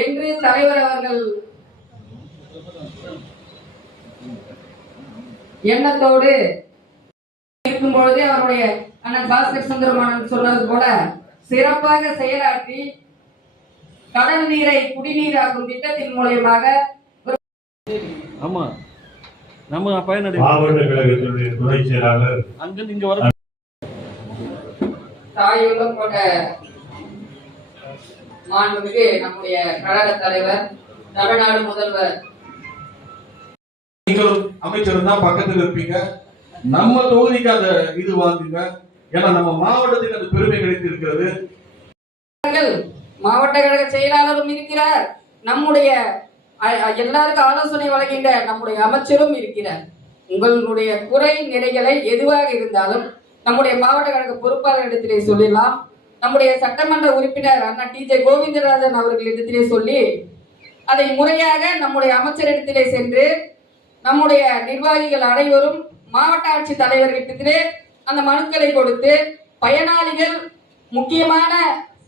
என்று தலைவர் அவர்கள் எண்ணத்தோடு இருக்கும் பொழுதே அவருடைய அண்ணன் பாஸ்கர் சுந்தரமானன் சொன்னது போல சிறப்பாக செயலாற்றி கடல் நீரை குடிநீராக்கும் திட்டத்தின் மூலயமாக ஆமா. நம்ம பயனடை மாவட்ட கழகத்தினுடைய துணை செயலாளர் அங்க நீங்க வர தாயுள்ளம் கொண்ட மாண்புமிகு நம்முடைய கழக தலைவர் தமிழ்நாடு முதல்வர். நீங்களும் அமைச்சரும் தான் பக்கத்துல இருப்பீங்க. நம்ம தொகுதிக்கு அந்த இது வாங்குங்க. ஏன்னா நம்ம மாவட்டத்துக்கு அந்த பெருமை கிடைத்திருக்கிறது. மாவட்ட கழக செயலாளரும் இருக்கிறார். நம்முடைய எல்லாருக்கும் ஆலோசனை வழங்குகின்ற நம்முடைய அமைச்சரும் இருக்கிறார். உங்களுடைய குறை நிறைகளை எதுவாக இருந்தாலும் நம்முடைய மாவட்ட கழக பொறுப்பாளர் இடத்திலே சொல்லலாம் நம்முடைய சட்டமன்ற உறுப்பினர் அண்ணா டி ஜே கோவிந்தராஜன் அவர்களிடத்திலே சொல்லி அதை முறையாக நம்முடைய அமைச்சரிடத்திலே சென்று நம்முடைய நிர்வாகிகள் அனைவரும் மாவட்ட ஆட்சி தலைவர்களிடத்திலே அந்த மனுக்களை கொடுத்து பயனாளிகள் முக்கியமான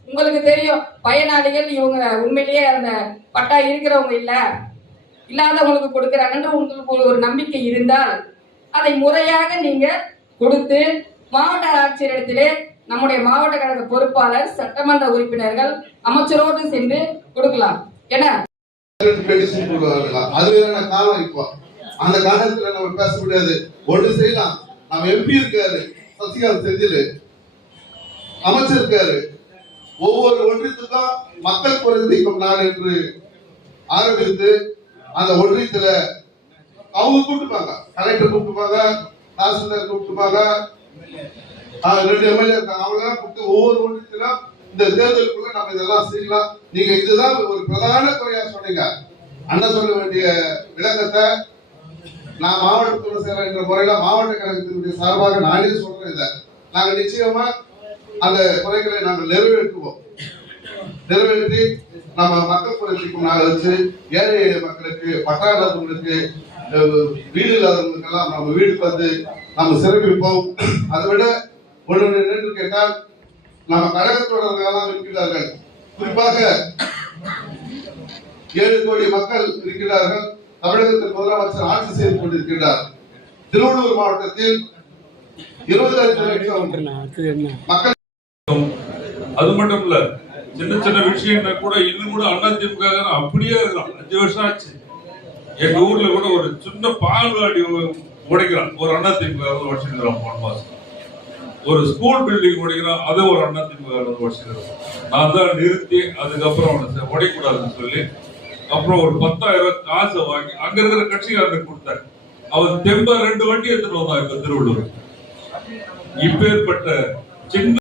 உங்களுக்கு தெரியும் பயனாளிகள் இவங்க உண்மையிலேயே அந்த பட்டா இருக்கிறவங்க இல்ல இல்லாதவங்களுக்கு கொடுக்குறாங்கன்ற உங்களுக்கு ஒரு- ஒரு நம்பிக்கை இருந்தால் அதை முறையாக நீங்க கொடுத்து மாவட்ட ஆட்சியரிடத்திலே நம்முடைய மாவட்ட கழக பொறுப்பாளர் சட்டமன்ற உறுப்பினர்கள் அமைச்சரோடு சென்று கொடுக்கலாம். என்ன? மெடிசன் அது காலம் இப்போ அந்த காலத்துல நம்ம பேச முடியாது ஒண்ணு செய்யலாம் நம்ம எம்பி இருக்காரு சசிகாந்த் செந்தில் அமைச்சர் இருக்காரு ஒவ்வொரு ஒன்றியத்துக்கும் மக்கள் குறை தீர்க்கும் நாள் என்று ஆரம்பித்து அந்த ஒன்றியத்துல அவங்க கூப்பிட்டுப்பாங்க. கலெக்டர் கூப்பிட்டுப்பாங்க தாசில்தார் கூப்பிட்டுப்பாங்க ரெண்டு எம்எல்ஏ இருக்காங்க. அவங்களெல்லாம் கூப்பிட்டு ஒவ்வொரு ஒன்றியத்திலும் இந்த தேர்தலுக்குள்ள நம்ம இதெல்லாம் செய்யலாம். நீங்க இதுதான் ஒரு பிரதான குறையா சொன்னீங்க. அண்ணன் சொல்ல வேண்டிய விளக்கத்தை நான் மாவட்ட துணை செயலர் என்ற முறையில மாவட்ட கழகத்தினுடைய சார்பாக நானே சொல்றேன் இதை. நாங்க நிச்சயமா அந்த குறைகளை நாங்கள் நிறைவேற்றுவோம். நிறைவேற்றி நம்ம மக்கள் குறைக்கும் நாங்கள் வச்சு ஏழை எளிய மக்களுக்கு பட்டாளர்களுக்கு வீடு இல்லாதவங்களுக்கு எல்லாம் நம்ம வீட்டுக்கு வந்து நம்ம சிறப்பிப்போம். அதை விட ஒன்று என்று கேட்டால் நம்ம கழகத்தோடர்களெல்லாம் இருக்கிறார்கள். குறிப்பாக ஏழு கோடி மக்கள் இருக்கிறார்கள். தமிழகத்தில் முதலமைச்சர் ஆட்சி செய்து கொண்டிருக்கிறார் திருவள்ளூர் மாவட்டத்தில் இருபத்தைந்து லட்சம் மக்கள் அது மட்டும் இல்ல சின்ன சின்ன விஷயங்கள் கூட இன்னும் கூட அண்ணா திமுக அப்படியே இருக்கிறான். அஞ்சு வருஷம் ஆச்சு. எங்க ஊர்ல கூட ஒரு சின்ன பால்வாடி உடைக்கிறான். ஒரு அண்ணா திமுக உடைச்சிருக்கிறான் போன மாசம். ஒரு ஸ்கூல் பில்டிங் உடைக்கிறான் அதை ஒரு அண்ணா திமுக உடைச்சிருக்கிறான் நான் தான் நிறுத்தி அதுக்கப்புறம் அவனை சரி, சொல்லி அப்புறம் ஒரு பத்தாயிரம் ரூபாய் காசை வாங்கி அங்க இருக்கிற கட்சிக்காரனுக்கு கொடுத்தாரு. அவன் தெம்ப ரெண்டு வண்டி எடுத்துட்டு வந்தான் இப்ப திருவள்ளூர். இப்பேற்பட்ட சின்ன